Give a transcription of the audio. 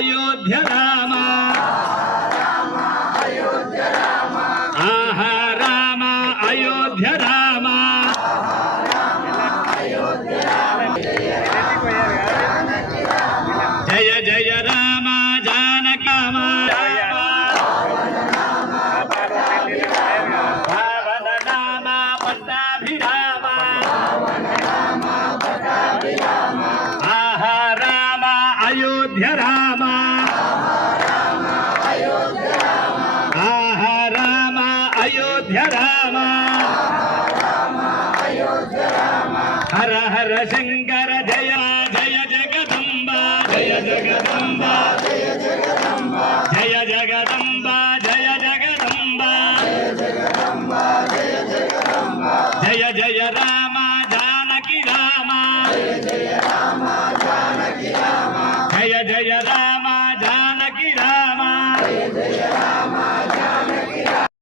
अयोध्य राम आहा राम अयोध्य राम जय जय राम जानकी पावन नाम पट्टाभिराम आहा राम अयोध्य राम आहा राम अयोध्य राम हर हर शंकर जय जय जगदम्बा जय जगदम्बा जय जगदम्बा जय जगदम्बा जय जगदम्बा जय जय राम जानकी राम जय जय राम जानकी राम